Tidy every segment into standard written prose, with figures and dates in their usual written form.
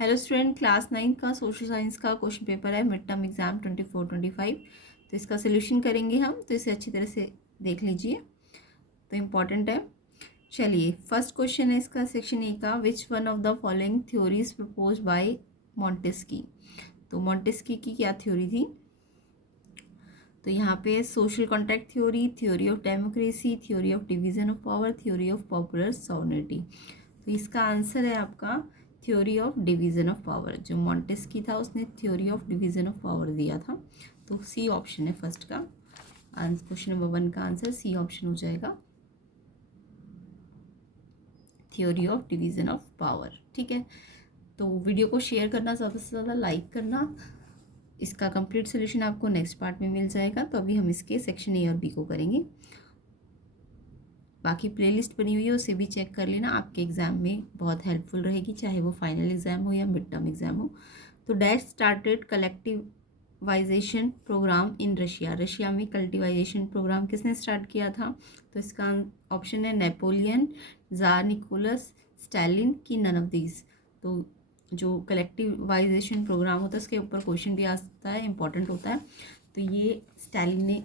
Hello student, class 9 का social science का question paper है मिड टर्म एग्जाम 24-25। तो इसका सोल्यूशन करेंगे हम, तो इसे अच्छी तरह से देख लीजिए, तो इम्पॉर्टेंट है। चलिए, फर्स्ट क्वेश्चन है इसका सेक्शन ए का, which one of the following theories propose by Montesquieu. तो मॉन्टेस्की की क्या थ्योरी थी? तो यहाँ पे social contract theory, theory of democracy, theory of division of power, theory of popular sovereignty. तो इसका आंसर है आपका theory of division of power. जो मॉन्टेस्की था उसने theory of division of power दिया था। तो सी ऑप्शन है फर्स्ट का आंसर। क्वेश्चन नंबर 1 का आंसर सी ऑप्शन हो जाएगा, theory of division of power. ठीक है, तो वीडियो को शेयर करना, ज़्यादा से ज़्यादा लाइक करना। इसका कंप्लीट सोल्यूशन आपको नेक्स्ट पार्ट में मिल जाएगा। तो अभी हम इसके सेक्शन ए और बी को करेंगे। बाकी प्लेलिस्ट बनी हुई है, उसे भी चेक कर लेना, आपके एग्ज़ाम में बहुत हेल्पफुल रहेगी, चाहे वो फाइनल एग्ज़ाम हो या मिड टर्म एग्ज़ाम हो। तो dash started collectivization program in Russia. Russia में कल्टिवाइजेशन प्रोग्राम किसने स्टार्ट किया था? तो इसका ऑप्शन है नेपोलियन, ज़ार निकोलस, स्टालिन की नन ऑफ दीज। तो जो कलेक्टिवाइजेशन प्रोग्राम होता है उसके ऊपर क्वेश्चन भी आता है, इंपॉर्टेंट होता है। तो ये स्टालिन ने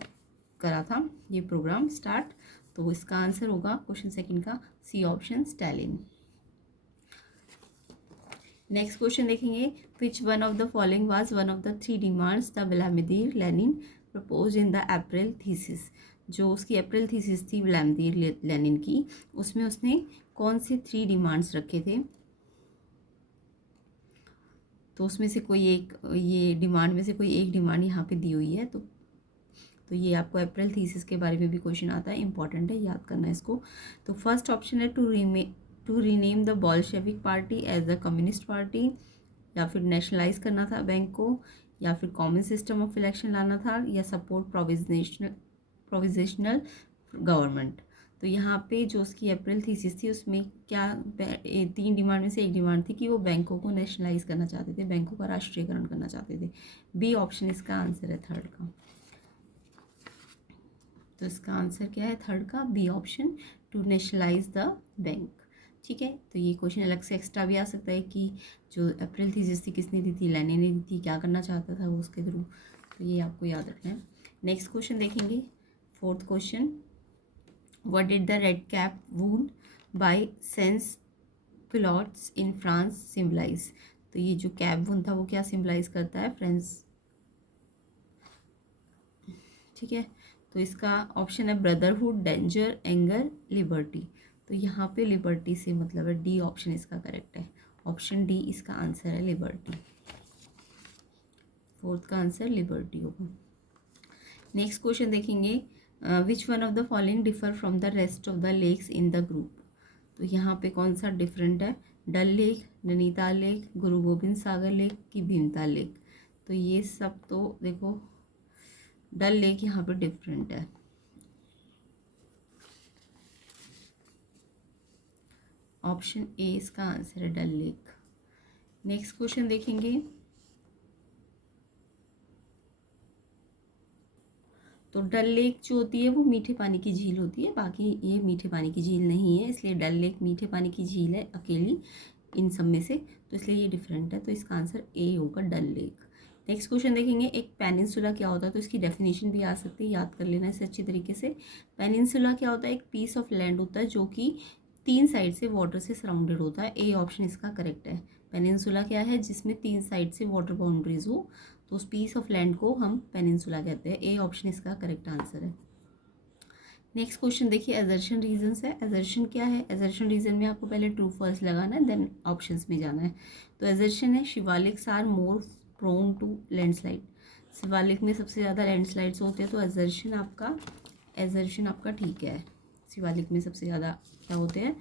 करा था ये प्रोग्राम स्टार्ट। तो इसका आंसर होगा क्वेश्चन सेकंड का C option, Stalin. Next question देखेंगे, which one of the following was one of the 3 demands the Vladimir Lenin propose in the April thesis. जो उसकी अप्रैल थीसिस थी व्लादिमीर लेनिन की, उसमें उसने कौन से 3 डिमांड्स रखे थे? तो उसमें से कोई एक, ये डिमांड में से कोई एक डिमांड यहाँ पे दी हुई है। तो ये आपको अप्रैल थीसिस के बारे में भी क्वेश्चन आता है, इंपॉर्टेंट है, याद करना है इसको। तो फर्स्ट ऑप्शन है to rename the Bolshevik party as the communist party, या फिर नेशनलाइज करना था बैंक को, या फिर कॉमन सिस्टम ऑफ इलेक्शन लाना था, या सपोर्ट प्रोविजनल गवर्नमेंट। तो यहाँ पे जो उसकी अप्रैल थीसिस थी उसमें क्या 3 डिमांड में से एक डिमांड थी कि वो बैंकों को नेशनलाइज करना चाहते थे, बैंकों का राष्ट्रीयकरण करना चाहते थे। बी ऑप्शन इसका आंसर है थर्ड का। तो इसका आंसर क्या है थर्ड का, B option, to nationalise the bank. ठीक है, तो ये क्वेश्चन अलग से एक्स्ट्रा भी आ सकता है कि जो अप्रैल थीसिस थी किसने दी थी, लेनिन ने दी थी, क्या करना चाहता था वो उसके थ्रू। तो ये आपको याद रखना है। नेक्स्ट क्वेश्चन देखेंगे, fourth question, what did the red cap worn by sans culottes in France symbolise. तो ये जो कैप वून था वो क्या सिम्बलाइज करता है? फ्रांस। ठीक है, तो इसका ऑप्शन है ब्रदरहुड, डेंजर, एंगर, लिबर्टी। तो यहाँ पे लिबर्टी से मतलब है, डी ऑप्शन इसका करेक्ट है। ऑप्शन डी इसका आंसर है, लिबर्टी। फोर्थ का आंसर लिबर्टी होगा। नेक्स्ट क्वेश्चन देखेंगे, which one of the following differ from the rest of the lakes in the group. तो यहाँ पे कौन सा डिफरेंट है? डल lake, Nainital lake, Guru Gobind Sagar lake की भीमताल लेक। तो ये सब तो देखो, डल लेक यहाँ पे डिफरेंट है। ऑप्शन ए इसका आंसर है, डल लेक। नेक्स्ट क्वेश्चन देखेंगे, तो डल लेक जो होती है वो मीठे पानी की झील होती है, बाकी ये मीठे पानी की झील नहीं है, इसलिए डल लेक मीठे पानी की झील है अकेली इन सब में से, तो इसलिए ये डिफरेंट है। तो इसका आंसर ए होगा, डल लेक। नेक्स्ट क्वेश्चन देखेंगे, एक पेनिनसुला क्या होता है, तो इसकी डेफिनेशन भी आ सकती है, याद कर लेना इसे अच्छी तरीके से। पेनिनसुला क्या होता है? एक पीस ऑफ लैंड होता है जो कि 3 साइड से वाटर से सराउंडेड होता है। ए ऑप्शन इसका करेक्ट है। पेनिनसुला क्या है? जिसमें 3 साइड से वाटर बाउंड्रीज हो, तो उस पीस ऑफ लैंड को हम पेनिनसुला कहते हैं। ए ऑप्शन इसका करेक्ट आंसर है। नेक्स्ट क्वेश्चन देखिए, एजर्शन रीजन्स है। एजर्शन क्या है? एजर्शन रीजन में आपको पहले ट्रू फॉल्स लगाना है, देन ऑप्शंस में जाना है। तो एजर्शन है, Shivaliks are more prone to landslide. Shivalik में सबसे ज़्यादा लैंडस्लाइड्स होते हैं, तो एजर्शन आपका ठीक है। शिवालिक में सबसे ज़्यादा क्या होते हैं?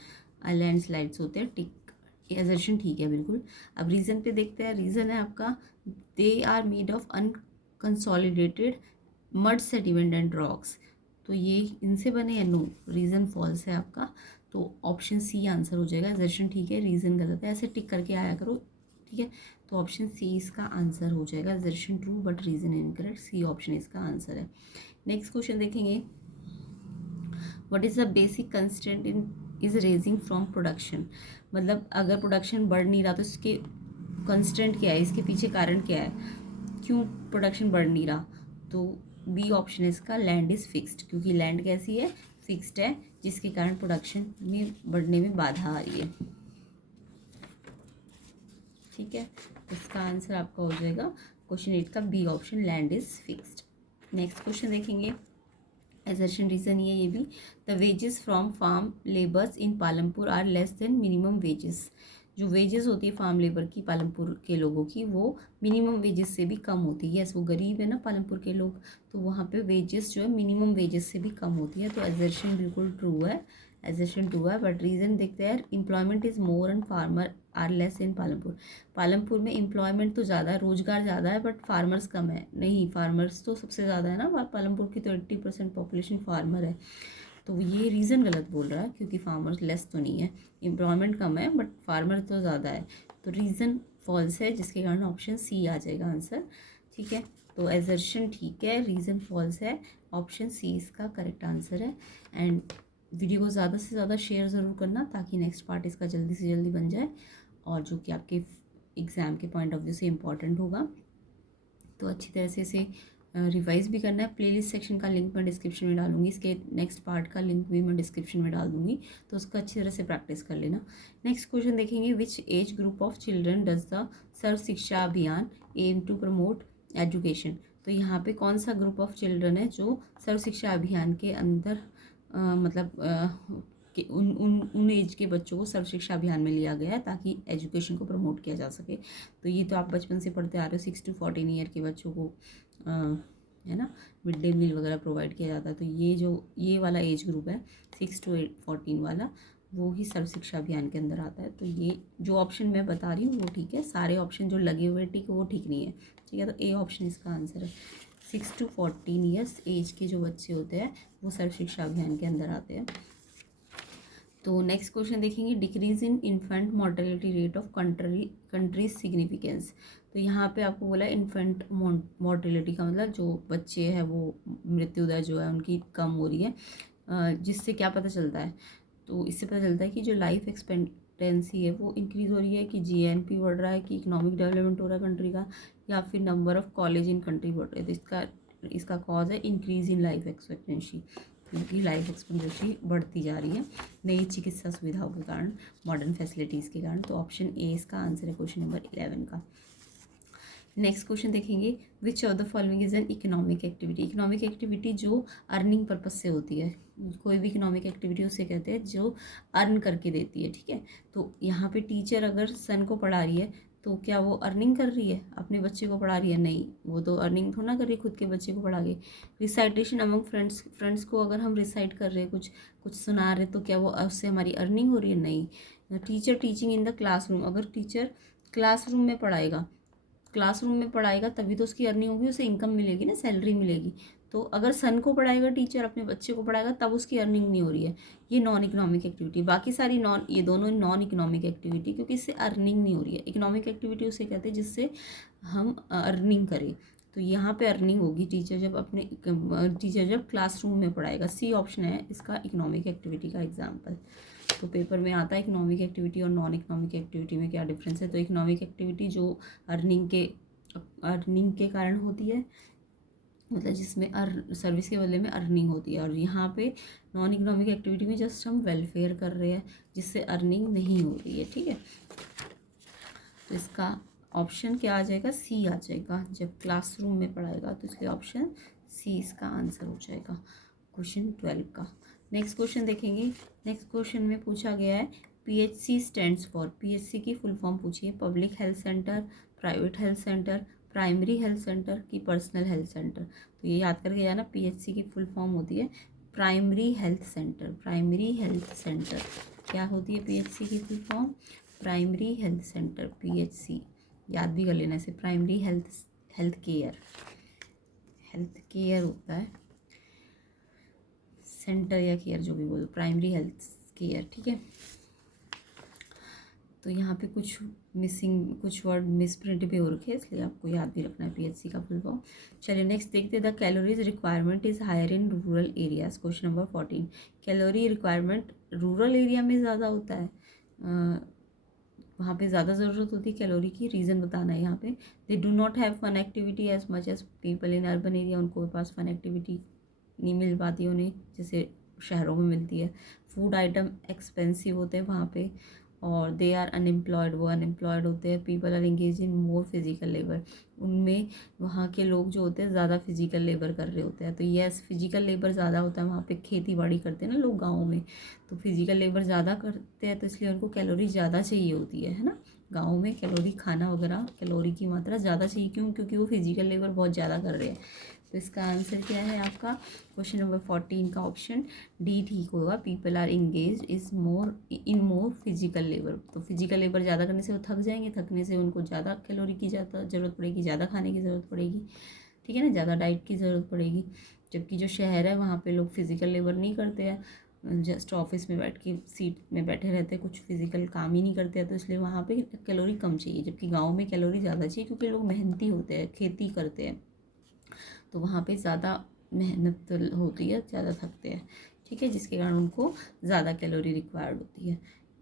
लैंडस्लाइड्स होते हैं, टिक। एजर्शन ठीक है बिल्कुल। अब रीज़न पे देखते हैं। रीज़न है आपका, they are made of unconsolidated mud sediment and rocks. तो ये इनसे बने हैं? नो, रीज़न फॉल्स है आपका। तो ऑप्शन सी आंसर हो जाएगा। एजर्शन ठीक है, रीज़न गलत है, ऐसे टिक करके आया करो। ठीक है, तो ऑप्शन सी इसका आंसर हो जाएगा। Assertion true but reason incorrect, C option इसका आंसर है। नेक्स्ट क्वेश्चन देखेंगे, what is the basic constant in is raising from production. मतलब अगर प्रोडक्शन बढ़ नहीं रहा तो इसके कंस्टेंट क्या है, इसके पीछे कारण क्या है, क्यों प्रोडक्शन बढ़ नहीं रहा। तो बी ऑप्शन है इसका, लैंड इज़ फिक्स्ड, क्योंकि लैंड कैसी है, फिक्स्ड है, जिसके कारण प्रोडक्शन में बढ़ने में बाधा आ रही है। ठीक है, इसका आंसर आपका हो जाएगा क्वेश्चन 8 का B option, land is fixed. Next question देखेंगे, एजर्शन रीजन ये भी, the wages from farm labours in Palampur are less than minimum wages. जो वेजेस होती है फार्म लेबर की पालमपुर के लोगों की, वो मिनिमम वेजेस से भी कम होती है। यस, वो गरीब है ना पालमपुर के लोग, तो वहाँ पे वेजेस जो है मिनिमम वेजेस से भी कम होती है। तो एजर्शन बिल्कुल ट्रू है, एजर्शन ट्रू है। बट रीज़न देखते हैं, employment is more and farmer are less in Palampur. Palampur में एम्प्लॉयमेंट तो ज़्यादा है, रोजगार ज़्यादा है, बट फार्मर्स कम है। नहीं, फार्मर्स तो सबसे ज़्यादा है ना, पालमपुर की तो 80% पॉपुलेशन फार्मर है। तो ये रीज़न गलत बोल रहा है, क्योंकि फार्मर्स लेस तो नहीं है, एम्प्लॉयमेंट कम है बट फार्मर तो ज़्यादा है। तो रीज़न फॉल्स है, जिसके कारण ऑप्शन सी आ जाएगा आंसर। ठीक है, तो एजर्शन ठीक है, रीज़न फॉल्स है, ऑप्शन सी इसका करेक्ट आंसर है। एंड वीडियो को ज़्यादा से ज़्यादा शेयर ज़रूर करना, ताकि नेक्स्ट पार्ट इसका जल्दी से जल्दी बन जाए, और जो कि आपके एग्ज़ाम के पॉइंट ऑफ व्यू से इम्पॉर्टेंट होगा। तो अच्छी तरह से इसे रिवाइज भी करना है। प्लेलिस्ट सेक्शन का लिंक मैं डिस्क्रिप्शन में डालूंगी, इसके नेक्स्ट पार्ट का लिंक भी मैं डिस्क्रिप्शन में डाल दूंगी, तो उसका अच्छी तरह से प्रैक्टिस कर लेना। नेक्स्ट क्वेश्चन देखेंगे, which age group of children does the Sarva Shiksha Abhiyan M to promote education. तो यहाँ पे कौन सा ग्रुप ऑफ चिल्ड्रन है जो सर्व शिक्षा अभियान के अंदर कि उन एज के बच्चों को सर्व शिक्षा अभियान में लिया गया है, ताकि एजुकेशन को प्रमोट किया जा सके। तो ये तो आप बचपन से पढ़ते आ रहे हो, 6 to 14 ईयर के बच्चों को है ना मिड डे मील वगैरह प्रोवाइड किया जाता है। तो ये वाला एज ग्रुप है 6 to 14 वाला, वो ही सर्व शिक्षा अभियान के अंदर आता है। तो ये जो ऑप्शन मैं बता रही हूँ वो ठीक है, सारे ऑप्शन जो लगे हुए टिक वो ठीक नहीं है। ठीक है, तो ए ऑप्शन इसका आंसर है। 6 to 14 ईयर्स एज के जो बच्चे होते हैं वो सर्व शिक्षा अभियान के अंदर आते हैं। तो नेक्स्ट क्वेश्चन देखेंगे, decrease in infant mortality rate of countries significance. तो यहाँ पे आपको बोला इन्फेंट मॉर्टेलिटी का मतलब जो बच्चे हैं वो मृत्यु दर जो है उनकी कम हो रही है, जिससे क्या पता चलता है, तो इससे पता चलता है कि जो लाइफ एक्सपेक्टेंसी है वो इंक्रीज़ हो रही है, कि जीएनपी बढ़ रहा है, कि इकोनॉमिक डेवलपमेंट हो रहा है कंट्री का, या फिर number of college in country बढ़ रहे हैं। तो इसका कॉज है इंक्रीज इन लाइफ एक्सपेक्टेंसी, क्योंकि लाइफ एक्सपेक्टेंसी बढ़ती जा रही है नई चिकित्सा सुविधाओं के कारण, मॉडर्न फैसिलिटीज़ के कारण। तो ऑप्शन ए इसका आंसर है क्वेश्चन नंबर 11 का। नेक्स्ट क्वेश्चन देखेंगे, which of the following is an economic activity. Economic activity जो अर्निंग पर्पज से होती है, कोई भी इकोनॉमिक एक्टिविटी उसे कहते हैं जो अर्न करके देती है। ठीक है, तो यहाँ पे टीचर अगर सन को पढ़ा रही है, तो क्या वो अर्निंग कर रही है, अपने बच्चे को पढ़ा रही है? नहीं, वो तो अर्निंग थोड़ा ना कर रही है खुद के बच्चे को पढ़ा के। रिसाइटेशन अमंग फ्रेंड्स को अगर हम रिसाइट कर रहे हैं, कुछ सुना रहे, तो क्या वो उससे हमारी अर्निंग हो रही है? नहीं। Teacher teaching in the classroom, अगर टीचर क्लासरूम में पढ़ाएगा तभी तो उसकी अर्निंग होगी, उसे इनकम मिलेगी ना, सैलरी मिलेगी। तो अगर सन को पढ़ाएगा टीचर, अपने बच्चे को पढ़ाएगा, तब उसकी अर्निंग नहीं हो रही है, ये नॉन इकोनॉमिक एक्टिविटी। बाकी सारी ये दोनों नॉन इकोनॉमिक एक्टिविटी, क्योंकि इससे अर्निंग नहीं हो रही है। इकोनॉमिक एक्टिविटी उसे कहते हैं जिससे हम अर्निंग करें। तो यहाँ पे अर्निंग होगी टीचर जब क्लासरूम में पढ़ाएगा। सी ऑप्शन है इसका इकोनॉमिक एक्टिविटी का एग्जाम्पल। तो पेपर में आता है इकोनॉमिक एक्टिविटी और नॉन इकोनॉमिक एक्टिविटी में क्या डिफरेंस है। तो इकोनॉमिक एक्टिविटी जो अर्निंग के कारण होती है, मतलब जिसमें सर्विस के बदले में अर्निंग होती है, और यहाँ पे नॉन इकोनॉमिक एक्टिविटी में जस्ट हम वेलफेयर कर रहे हैं, जिससे अर्निंग नहीं हो रही है। ठीक है, तो इसका ऑप्शन क्या आ जाएगा? सी आ जाएगा। जब क्लासरूम में पढ़ाएगा तो इसलिए ऑप्शन सी इसका आंसर हो जाएगा क्वेश्चन 12 का। नेक्स्ट क्वेश्चन देखेंगे। नेक्स्ट क्वेश्चन में पूछा गया है PHC स्टैंड्स फॉर, PHC की फुल फॉर्म पूछिए, public health centre, private health centre, primary health centre की पर्सनल हेल्थ सेंटर। तो ये याद करके जाना, PHC की फुल फॉर्म होती है primary health centre. Primary health centre क्या होती है? PHC की full form primary health centre, PHC याद भी कर लेना इसे। प्राइमरी हेल्थ केयर होता है, सेंटर या केयर जो भी बोलो, प्राइमरी हेल्थ केयर। ठीक है, तो यहाँ पे कुछ वर्ड मिसप्रिंट भी हो रखे हैं, इसलिए आपको याद भी रखना है PHC का फुल फॉर्म। चलिए नेक्स्ट देखते हैं, the calories requirement is higher in rural areas. Question number 14, calorie requirement rural area में ज़्यादा होता है, वहाँ पे ज़्यादा ज़रूरत होती है कैलोरी की, रीज़न बताना है यहाँ पे। They do not have fun activity as much as people in urban area, उनको पास फन एक्टिविटी नहीं मिल पाती उन्हें जैसे शहरों में मिलती है। फूड आइटम एक्सपेंसिव होते हैं वहाँ पे, और दे आर अनएम्प्लॉयड, वो अनएम्प्लॉयड होते हैं। People are engage in more physical labour, उनमें वहाँ के लोग जो होते हैं ज़्यादा फिजिकल लेबर कर रहे होते हैं। तो यस, फिजिकल लेबर ज़्यादा होता है वहाँ पे, खेती बाड़ी करते हैं ना लोग गाँव में, तो फिजिकल लेबर ज़्यादा करते हैं, तो इसलिए उनको कैलोरी ज़्यादा चाहिए होती है ना। गाँव में कैलोरी खाना वगैरह, कैलोरी की मात्रा ज़्यादा चाहिए, क्यों? क्योंकि वो फिजिकल लेबर बहुत ज़्यादा कर रहे हैं। तो इसका आंसर क्या है आपका क्वेश्चन नंबर 14 का ऑप्शन डी ठीक होगा। People are engage in more physical labour, तो फिजिकल लेबर ज़्यादा करने से वो थक जाएंगे, थकने से उनको ज़्यादा कैलोरी की ज़रूरत पड़ेगी, ज़्यादा खाने की ज़रूरत पड़ेगी, ठीक है ना, ज़्यादा डाइट की ज़रूरत पड़ेगी। जबकि जो शहर है वहाँ पे लोग फिजिकल लेबर नहीं करते हैं, जस्ट ऑफिस में बैठ के सीट में बैठे रहते हैं, कुछ फिजिकल काम ही नहीं करते हैं, तो इसलिए वहाँ पे कैलोरी कम चाहिए। जबकि गाँव में कैलोरी ज़्यादा चाहिए, क्योंकि लोग मेहनती होते हैं, खेती करते हैं, तो वहाँ पे ज़्यादा मेहनत होती है, ज़्यादा थकते हैं, ठीक है, जिसके कारण उनको ज़्यादा कैलोरी रिक्वायर्ड होती है।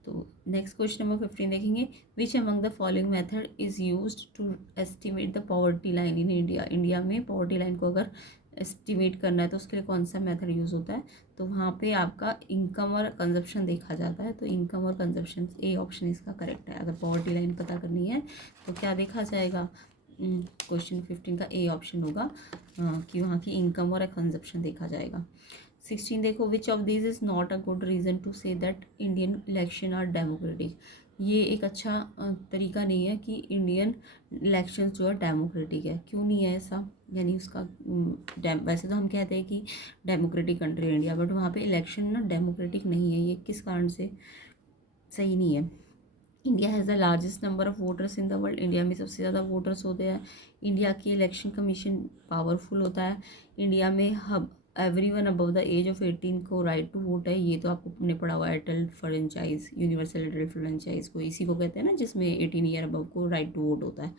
तो नेक्स्ट क्वेश्चन नंबर 15 देखेंगे। Which among the following method is used to estimate the poverty line in India. India में पॉवर्टी लाइन को अगर एस्टिमेट करना है तो उसके लिए कौन सा मेथड यूज़ होता है? तो वहाँ पे आपका इनकम और कंजप्शन देखा जाता है, तो इनकम और कंजप्शन, ए ऑप्शन इसका करेक्ट है। अगर पॉवर्टी लाइन पता करनी है तो क्या देखा जाएगा? क्वेश्चन 15 का ए ऑप्शन होगा, कि वहाँ की इनकम और कंजप्शन देखा जाएगा। 16 देखो, which of this is not a good reason to say that Indian election are democratic. ये एक अच्छा तरीका नहीं है कि इंडियन इलेक्शंस जो है डेमोक्रेटिक है। क्यों नहीं है ऐसा? यानी उसका वैसे तो हम कहते हैं कि डेमोक्रेटिक कंट्री है इंडिया, बट वहाँ पे इलेक्शन ना डेमोक्रेटिक नहीं है, ये किस कारण से सही नहीं है? India has the largest number of voters in the world, India में सबसे ज़्यादा वोटर्स होते हैं। इंडिया की इलेक्शन कमीशन पावरफुल होता है। इंडिया में everyone above the age of 18 को राइट टू वोट है, ये तो आपने पढ़ा हुआ है, adult franchise, universal adult franchise को इसी को कहते हैं ना, जिसमें 18 ईयर अबव को राइट टू वोट होता है।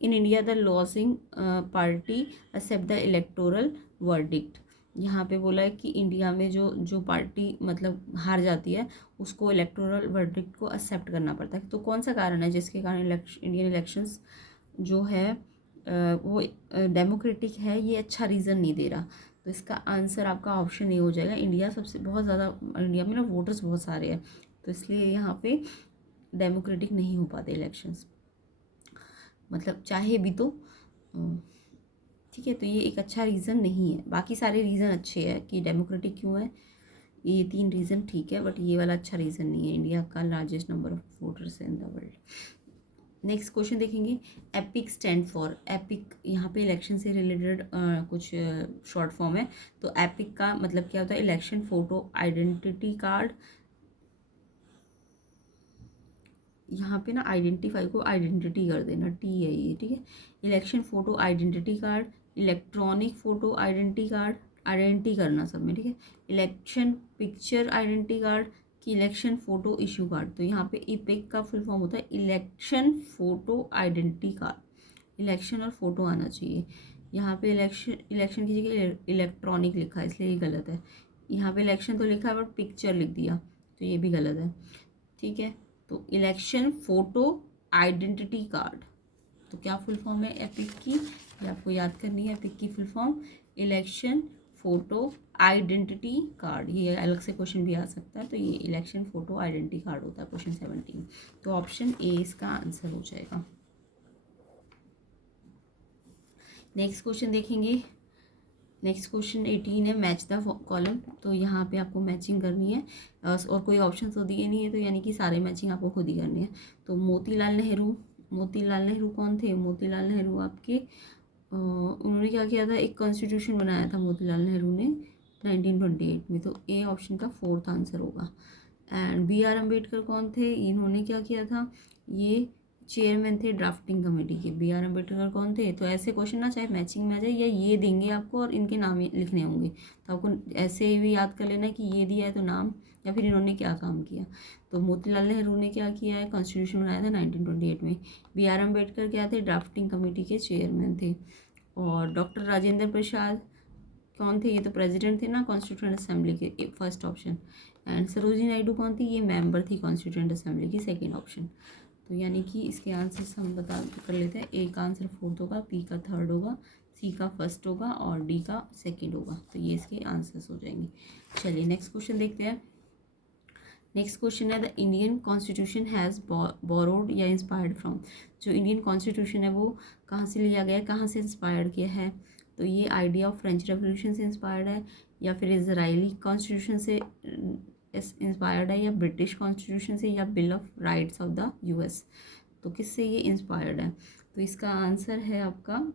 In India the losing party accept the electoral verdict. यहाँ पे बोला है कि इंडिया में जो जो पार्टी मतलब हार जाती है उसको इलेक्टोरल वर्डिक्ट को एक्सेप्ट करना पड़ता है। तो कौन सा कारण है जिसके कारण इंडियन इलेक्शंस जो है वो डेमोक्रेटिक है? ये अच्छा रीज़न नहीं दे रहा, तो इसका आंसर आपका ऑप्शन ए हो जाएगा। इंडिया सबसे बहुत ज़्यादा, इंडिया में ना वोटर्स बहुत सारे हैं, तो इसलिए यहाँ पे डेमोक्रेटिक नहीं हो पाते इलेक्शंस, मतलब चाहे भी तो, ठीक है। तो ये एक अच्छा रीज़न नहीं है, बाकी सारे रीज़न अच्छे हैं कि डेमोक्रेटिक क्यों है, ये 3 रीज़न ठीक है, बट ये वाला अच्छा रीज़न नहीं है। इंडिया का largest number of voters in the world. Next question देखेंगे। एपिक स्टैंड फॉर, एपिक यहाँ पे इलेक्शन से रिलेटेड कुछ शॉर्ट फॉर्म है। तो एपिक का मतलब क्या होता है? इलेक्शन फोटो आइडेंटिटी कार्ड, यहाँ पे ना आइडेंटिफाई को आइडेंटिटी कर देना, टी है ये, ठीक है। Election photo identity card, electronic photo identity card, identity करना सब में, ठीक है। इलेक्शन पिक्चर आइडेंटिटी कार्ड की इलेक्शन फ़ोटो इशू कार्ड। तो यहाँ पे इपिक का फुल फॉर्म होता है election photo identity card. Election और फ़ोटो आना चाहिए, यहाँ पे इलेक्शन की जगह इलेक्ट्रॉनिक लिखा है, इसलिए ये गलत है। यहाँ पे इलेक्शन तो लिखा है बट पिक्चर लिख दिया, तो ये भी गलत है, ठीक है। तो इलेक्शन फोटो आइडेंटिटी कार्ड, तो क्या फुल फॉर्म है एपिक की, ये आपको याद करनी है। एपिक की full form election photo identity card, ये अलग से क्वेश्चन भी आ सकता है, तो ये इलेक्शन फोटो आइडेंटिटी कार्ड होता है क्वेश्चन 17। तो ऑप्शन ए इसका आंसर हो जाएगा। नेक्स्ट क्वेश्चन देखेंगे। नेक्स्ट क्वेश्चन 18 है, मैच द कॉलम। तो यहाँ पे आपको मैचिंग करनी है, और कोई ऑप्शन तो दिए नहीं है, तो यानी कि सारे मैचिंग आपको खुद ही करनी है। तो मोतीलाल नेहरू कौन थे? मोतीलाल नेहरू आपके उन्होंने क्या किया था? एक कॉन्स्टिट्यूशन बनाया था मोतीलाल नेहरू ने 1928 में, तो ए ऑप्शन का 4th आंसर होगा। एंड बी आर अम्बेडकर कौन थे? इन्होंने क्या किया था? ये चेयरमैन थे ड्राफ्टिंग कमेटी के। बी आर अम्बेडकर कौन थे? तो ऐसे क्वेश्चन ना चाहे मैचिंग में आ जाए या ये देंगे आपको और इनके नाम लिखने होंगे, तो आपको ऐसे भी याद कर लेना कि ये दिया है तो नाम, या फिर इन्होंने क्या काम किया। तो मोतीलाल नेहरू ने क्या किया है? कॉन्स्टिट्यूशन बनाया था 1928 में। बी आर अम्बेडकर क्या थे? ड्राफ्टिंग कमेटी के चेयरमैन थे। और डॉक्टर राजेंद्र प्रसाद कौन थे? ये तो प्रेसिडेंट थे ना कॉन्स्टिट्यूएंट असेंबली के, first option. And Sarojini Naidu कौन थी? ये मेंबर थी कॉन्स्टिट्यूएंट असेंबली की, सेकेंड ऑप्शन। तो यानी कि इसके आंसर्स हम बता कर लेते हैं। ए का आंसर 4th होगा, बी का 3rd होगा, सी का 1st होगा और डी का 2nd होगा। तो ये इसके आंसर्स हो जाएंगे। चलिए नेक्स्ट क्वेश्चन देखते हैं। नेक्स्ट क्वेश्चन है the Indian constitution has borrowed या इंस्पायर्ड फ्रॉम। जो इंडियन कॉन्स्टिट्यूशन है वो कहाँ से लिया गया है, कहाँ से इंस्पायर्ड किया है। तो ये आइडिया ऑफ फ्रेंच रेवोल्यूशन से इंस्पायर्ड है, या फिर इजरायली कॉन्स्टिट्यूशन से इंस्पायर्ड है, या ब्रिटिश कॉन्स्टिट्यूशन से, या bill of rights of the US. तो किससे ये इंस्पायर्ड है। तो इसका आंसर है आपका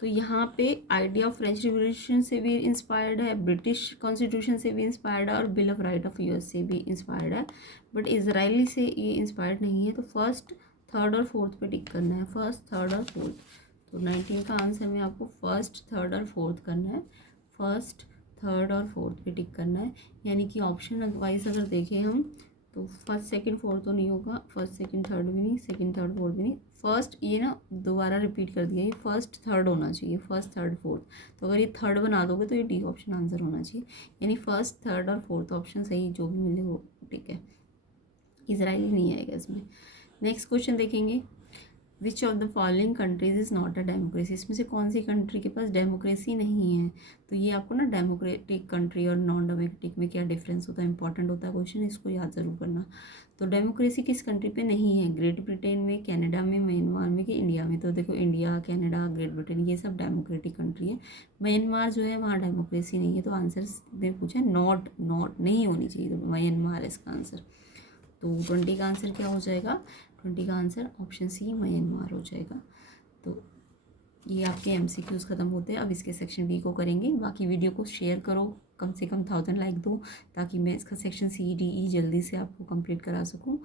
तो यहाँ पे आइडिया ऑफ फ्रेंच रिवोल्यूशन से भी इंस्पायर्ड है, ब्रिटिश कॉन्स्टिट्यूशन से भी इंस्पायर्ड है और bill of right of US से भी इंस्पायर्ड है। बट इजरायली से ये इंस्पायर्ड नहीं है। तो 1st, 3rd और 4th पे टिक करना है, 1st, 3rd और 4th। तो 19 का आंसर में आपको 1st, 3rd और 4th करना है, 1st, 3rd और 4th पे टिक करना है। यानी कि ऑप्शन वाइज अगर देखें हम तो 1st, 2nd, 4th तो नहीं होगा, 1st, 2nd, 3rd भी नहीं, 2nd, 3rd, 4th भी नहीं। फर्स्ट ये ना दोबारा रिपीट कर दिया, ये 1st, 3rd होना चाहिए, 1st, 3rd, 4th। तो अगर ये 3rd बना दोगे तो ये डी ऑप्शन आंसर होना चाहिए। यानी 1st, 3rd और 4th ऑप्शन सही जो भी मिले वो ठीक है, इजराइली नहीं आएगा इसमें। नेक्स्ट क्वेश्चन देखेंगे। Which of the following countries is not a democracy. इसमें से कौन सी कंट्री के पास डेमोक्रेसी नहीं है। तो ये आपको ना डेमोक्रेटिक कंट्री और नॉन डेमोक्रेटिक में क्या डिफरेंस होता है, इंपॉर्टेंट होता है क्वेश्चन, इसको याद ज़रूर करना। तो डेमोक्रेसी किस कंट्री पे नहीं है, ग्रेट ब्रिटेन में, कनाडा में, म्यांमार में कि इंडिया में। तो देखो इंडिया, कनाडा, ग्रेट ब्रिटेन ये सब डेमोक्रेटिक कंट्री है। म्यांमार जो है वहाँ डेमोक्रेसी नहीं है। तो आंसर में पूछा नॉट नहीं होनी चाहिए, तो म्यांमार है इसका आंसर। तो 20 का आंसर क्या हो जाएगा, 20 का आंसर ऑप्शन सी म्यांमार हो जाएगा। तो ये आपके MCQs ख़त्म होते हैं। अब इसके सेक्शन बी को करेंगे। बाकी वीडियो को शेयर करो, कम से कम 1000 लाइक दो, ताकि मैं इसका सेक्शन CDE जल्दी से आपको कंप्लीट करा सकूं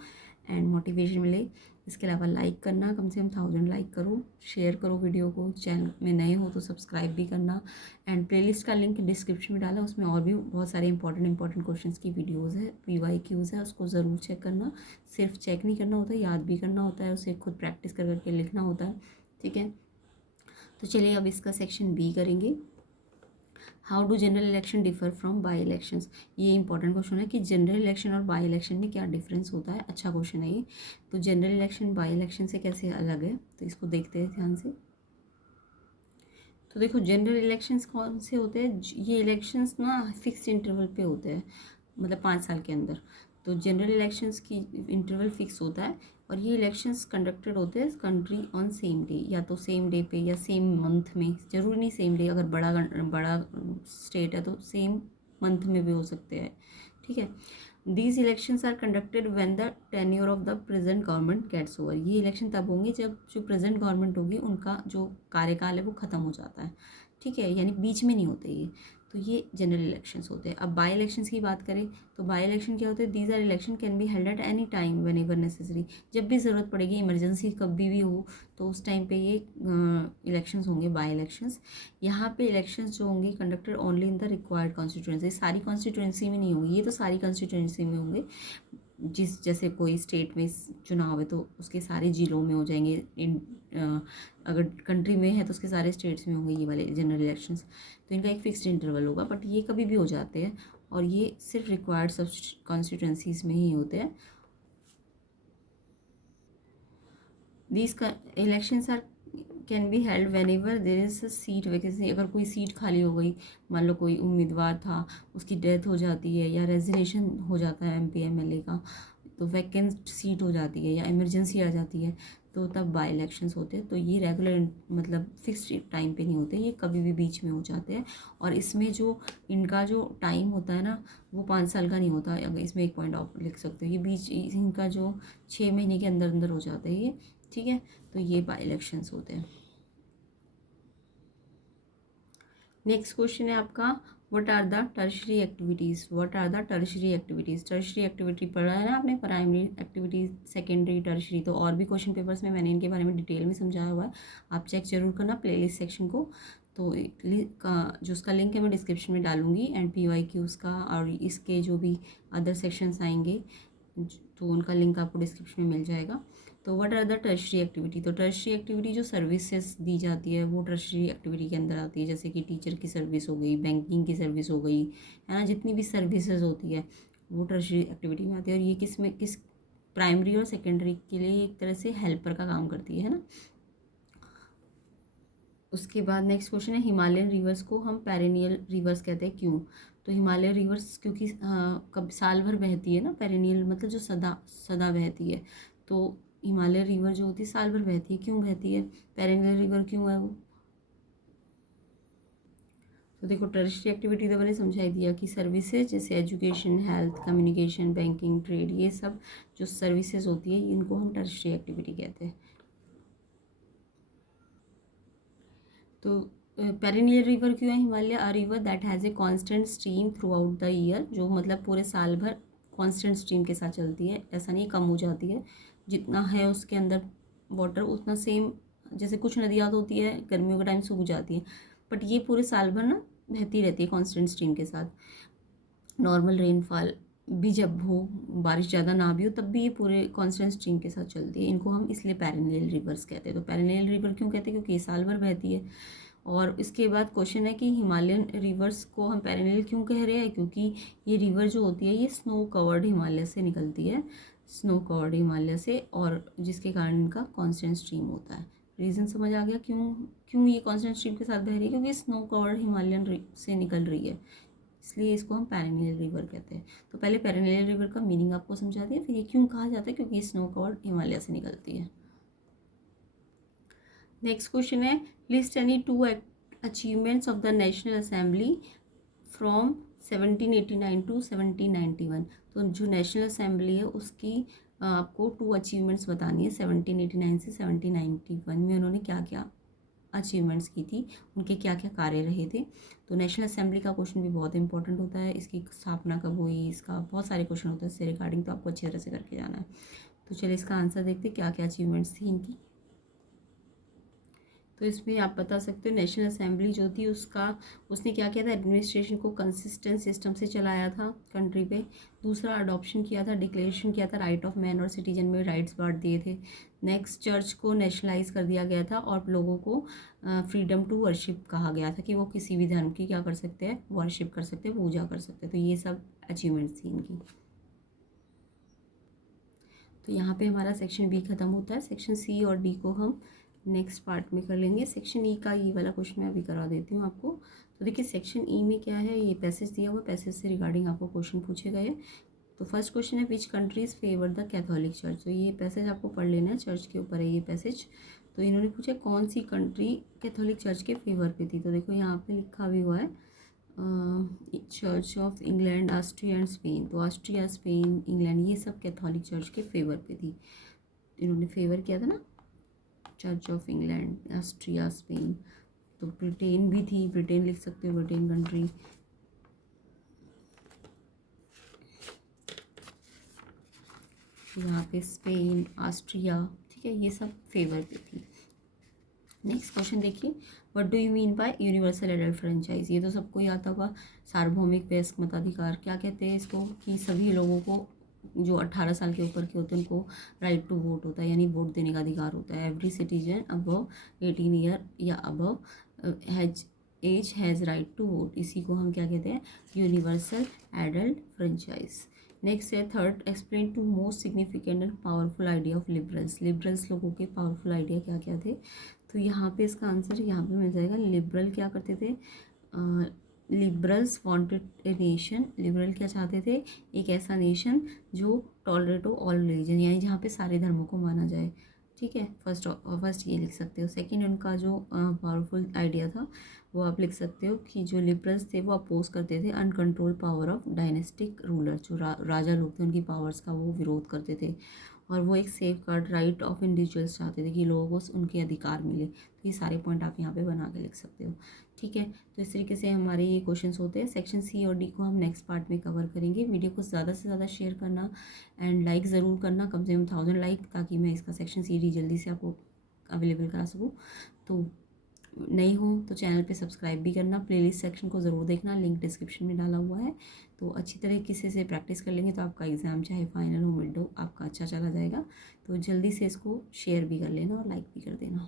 एंड मोटिवेशन मिले। इसके अलावा लाइक करना, कम से कम 1000 लाइक करो, शेयर करो वीडियो को। चैनल में नए हो तो सब्सक्राइब भी करना। एंड प्लेलिस्ट का लिंक डिस्क्रिप्शन में डाला, उसमें और भी बहुत सारे इंपॉर्टेंट क्वेश्चंस की वीडियोज़ है, PYQs है, उसको ज़रूर चेक करना। सिर्फ चेक नहीं करना होता, याद भी करना होता है, उसे खुद प्रैक्टिस कर करके लिखना होता है, ठीक है। तो चलिए अब इसका सेक्शन बी करेंगे। How do general election differ from by elections. ये इंपॉर्टेंट क्वेश्चन है कि जनरल इलेक्शन और बाई इलेक्शन में क्या डिफरेंस होता है। अच्छा क्वेश्चन है ये। तो जनरल इलेक्शन बाई इलेक्शन से कैसे अलग है, तो इसको देखते हैं ध्यान से। तो देखो जनरल इलेक्शंस कौन से होते हैं, ये इलेक्शंस ना फिक्स इंटरवल पे होते हैं, मतलब 5 साल के अंदर। तो जनरल इलेक्शंस की इंटरवल फिक्स होता है और ये इलेक्शंस कंडक्टेड होते हैं कंट्री ऑन सेम डे, या तो सेम डे पे या सेम मंथ में। ज़रूरी नहीं सेम डे, अगर बड़ा स्टेट है तो सेम मंथ में भी हो सकते हैं, ठीक है। These elections are conducted when the tenure of the present government gets over. ये इलेक्शन तब होंगे जब जो प्रेजेंट गवर्नमेंट होगी उनका जो कार्यकाल है वो ख़त्म हो जाता है, ठीक है, यानी बीच में नहीं होते ये। तो ये जनरल इलेक्शंस होते हैं। अब बाई इलेक्शंस की बात करें तो बाई इलेक्शन क्या होते हैं, these are election can be held at any time whenever necessary. जब भी ज़रूरत पड़ेगी, इमरजेंसी कभी भी हो तो उस टाइम पे ये इलेक्शंस होंगे, बाई इलेक्शंस। यहाँ पे इलेक्शंस जो होंगे conducted only in the required constituency. सारी कॉन्स्टिट्यूंसी में नहीं होंगी, ये तो सारी कॉन्स्टिट्यूंसी में होंगे। जैसे कोई स्टेट में चुनाव है तो उसके सारे जिलों में हो जाएंगे, अगर कंट्री में है तो उसके सारे स्टेट्स में होंगे ये वाले जनरल इलेक्शंस। तो इनका एक फिक्स्ड इंटरवल होगा, बट ये कभी भी हो जाते हैं और ये सिर्फ रिक्वायर्ड सब कॉन्स्टिट्यूंसीज में ही होते हैं। These elections are can be held whenever there is a seat vacancy. अगर कोई सीट खाली हो गई, मान लो कोई उम्मीदवार था उसकी डेथ हो जाती है या रेजिग्नेशन हो जाता है MP MLA का, तो वैकेंट सीट हो जाती है या इमरजेंसी आ जाती है, तो तब बाई इलेक्शंस होते हैं। तो ये रेगुलर मतलब फिक्स्ड टाइम पे नहीं होते, ये कभी भी बीच में हो जाते हैं। और इसमें जो इनका जो टाइम होता है ना वो 5 साल का नहीं होता। अगर इसमें एक पॉइंट आप लिख सकते हो, ये बीच इनका जो 6 महीने के अंदर अंदर हो जाता है ये, ठीक है। तो ये बाई इलेक्शंस होते हैं। नेक्स्ट क्वेश्चन है आपका, what are the tertiary activities. What are the tertiary activities. Tertiary activity पढ़ा है ना आपने, प्राइमरी एक्टिविटीज़, सेकेंडरी, टर्शरी। तो और भी क्वेश्चन पेपर्स में मैंने इनके बारे में डिटेल में समझाया हुआ है, आप चेक जरूर करना प्लेलिस्ट सेक्शन को। तो जो उसका लिंक है मैं डिस्क्रिप्शन में डालूंगी, एंड PYQs का और इसके जो भी अदर सेक्शंस आएंगे तो उनका लिंक आपको डिस्क्रिप्शन में मिल जाएगा। तो what are the tertiary activity, तो टर्शरी एक्टिविटी जो सर्विसेज दी जाती है वो टर्शरी एक्टिविटी के अंदर आती है, जैसे कि टीचर की सर्विस हो गई, बैंकिंग की सर्विस हो गई, है ना, जितनी भी सर्विसेज होती है वो टर्शरी एक्टिविटी में आती है। और ये किस प्राइमरी और सेकेंडरी के लिए एक तरह से हेल्पर का काम करती है ना। उसके बाद नेक्स्ट क्वेश्चन है, हिमालयन रिवर्स को हम पेरेनियल रिवर्स कहते हैं, क्यों? तो हिमालय रिवर्स क्योंकि कब साल भर बहती है ना, पेरेनियल मतलब जो सदा सदा बहती है, तो हिमालय रिवर जो होती है साल भर बहती है, क्यों बहती है? पेरेनियल रिवर क्यों है वो? तो देखो, टर्शरी एक्टिविटी तो मैंने समझा ही दिया कि सर्विसेज जैसे education, health, communication, banking, trade, ये सब जो सर्विसेज होती है इनको हम टर्शरी एक्टिविटी कहते हैं। तो पेरिनियल रिवर क्यों है Himalaya? A river that has a constant stream through out the year, जो मतलब पूरे साल भर कांस्टेंट स्ट्रीम के साथ चलती है, ऐसा नहीं कम हो जाती है, जितना है उसके अंदर वाटर उतना सेम। जैसे कुछ नदियाँ तो होती है गर्मियों के टाइम सूख जाती है, बट ये पूरे साल भर ना बहती रहती है कांस्टेंट स्ट्रीम के साथ। नॉर्मल रेनफॉल भी जब हो, बारिश ज़्यादा ना भी हो, तब भी ये पूरे कांस्टेंट स्ट्रीम के साथ चलती है। इनको हम इसलिए पेरिनियल रिवर्स कहते हैं। तो पेरिनियल रिवर क्यों कहते हैं? क्योंकि ये साल भर बहती है। और इसके बाद क्वेश्चन है कि हिमालयन रिवर्स को हम पेरिनियल क्यों कह रहे हैं? क्योंकि ये रिवर जो होती है ये स्नो कवर्ड हिमालय से निकलती है, स्नो कवर्ड हिमालय से, और जिसके कारण इनका कांस्टेंट स्ट्रीम होता है। रीज़न समझ आ गया क्यों क्यों ये कांस्टेंट स्ट्रीम के साथ बह रही है? क्योंकि स्नो कवर्ड हिमालयन से निकल रही है, इसलिए इसको हम पेरिनियल रिवर कहते हैं। तो पहले पेरिनियल रिवर का मीनिंग आपको समझा दिया, फिर ये क्यों कहा जाता है, क्योंकि स्नो कवर्ड हिमालय से निकलती है। नेक्स्ट क्वेश्चन है, list any two achievements of the national assembly from 1789 to 1791। तो जो नेशनल असेंबली है उसकी आपको टू अचीवमेंट्स बतानी है 1789 से 1791 में उन्होंने क्या क्या अचीवमेंट्स की थी, उनके क्या क्या कार्य रहे थे। तो नेशनल असेंबली का क्वेश्चन भी बहुत इंपॉर्टेंट होता है, इसकी स्थापना कब हुई, इसका बहुत सारे क्वेश्चन होते हैं इससे रिगार्डिंग, तो आपको अच्छी तरह से करके जाना है। तो चलिए इसका आंसर देखते क्या क्या अचीवमेंट्स थी इनकी। तो इसमें आप बता सकते हो नेशनल असेंबली जो थी उसने क्या किया था, एडमिनिस्ट्रेशन को कंसिस्टेंट सिस्टम से चलाया था कंट्री पे। दूसरा, अडॉप्शन किया था, डिक्लेरेशन किया था, राइट ऑफ मैन और सिटीजन में राइट्स बांट दिए थे। नेक्स्ट, चर्च को नेशनलाइज कर दिया गया था और लोगों को फ्रीडम टू वर्शिप कहा गया था कि वो किसी भी धर्म की क्या कर सकते हैं, वर्शिप कर सकते हैं, पूजा कर सकते हैं। तो ये सब अचीवमेंट्स थी इनकी। तो यहाँ पे हमारा सेक्शन बी खत्म होता है। सेक्शन सी और डी को हम नेक्स्ट पार्ट में कर लेंगे। सेक्शन ई का ये वाला क्वेश्चन मैं अभी करा देती हूँ आपको। तो देखिए सेक्शन ई में क्या है, ये पैसेज दिया हुआ, पैसेज से रिगार्डिंग आपको क्वेश्चन पूछे गए। तो फर्स्ट क्वेश्चन है, which countries favour the Catholic church. तो ये पैसेज आपको पढ़ लेना है, चर्च के ऊपर है ये पैसेज। तो इन्होंने पूछा कौन सी कंट्री कैथोलिक चर्च के फेवर पे थी। तो देखो यहाँ पे लिखा भी हुआ है church of England, Austria and Spain. तो ऑस्ट्रिया, स्पेन, इंग्लैंड, ये सब कैथोलिक चर्च के फेवर पे थी, इन्होंने फेवर किया था ना। Church of England, Austria, Spain. तो ब्रिटेन भी थी, ब्रिटेन लिख सकते हो, ब्रिटेन कंट्री। यहाँ पे स्पेन, ऑस्ट्रिया, ठीक है, ये सब फेवर पे थी। नेक्स्ट क्वेश्चन देखिए, what do you mean by universal adult franchise. ये तो सबको ही आता होगा, सार्वभौमिक वयस्क मताधिकार क्या कहते हैं इसको, कि सभी लोगों को जो 18 साल के ऊपर के होते हैं उनको राइट टू वोट होता है, यानी वोट देने का अधिकार होता है। एवरी सिटीजन अबव 18 ईयर या above age has right to vote, इसी को हम क्या कहते हैं, यूनिवर्सल एडल्ट फ्रेंचाइज। नेक्स्ट है third, explain two most significant and powerful idea of liberals. Liberals लोगों के पावरफुल आइडिया क्या क्या थे। तो यहाँ पे इसका आंसर यहाँ पे मिल जाएगा। लिबरल क्या करते थे, liberals wanted a nation, liberal क्या चाहते थे, एक ऐसा नेशन जो टॉलरेट हो ऑल रिलीजन, यानी जहाँ पे सारे धर्मों को माना जाए, ठीक है। फर्स्ट ये लिख सकते हो। सेकंड, उनका जो पावरफुल आइडिया था वो आप लिख सकते हो कि जो लिबरल्स थे वो अपोज करते थे uncontrol power of dynastic ruler, जो राजा लोग थे उनकी पावर्स का वो विरोध करते थे। और वो एक safe guard right of individuals चाहते थे कि लोगों को उनके अधिकार मिले। तो ये सारे पॉइंट आप यहाँ पे बना के लिख सकते हो, ठीक है। तो इस तरीके से हमारे ये क्वेश्चंस होते हैं। सेक्शन सी और डी को हम नेक्स्ट पार्ट में कवर करेंगे। वीडियो को ज़्यादा से ज़्यादा शेयर करना एंड लाइक ज़रूर करना, कम से कम 1000 लाइक, ताकि मैं इसका सेक्शन सी डी जल्दी से आपको अवेलेबल करा सकूँ। तो नए हो तो चैनल पे सब्सक्राइब भी करना, प्लेलिस्ट सेक्शन को ज़रूर देखना, लिंक डिस्क्रिप्शन में डाला हुआ है। तो अच्छी तरीके से प्रैक्टिस कर लेंगे तो आपका एग्ज़ाम चाहे फाइनल हो मिड हो आपका अच्छा चला जाएगा। तो जल्दी से इसको शेयर भी कर लेना और लाइक भी कर देना।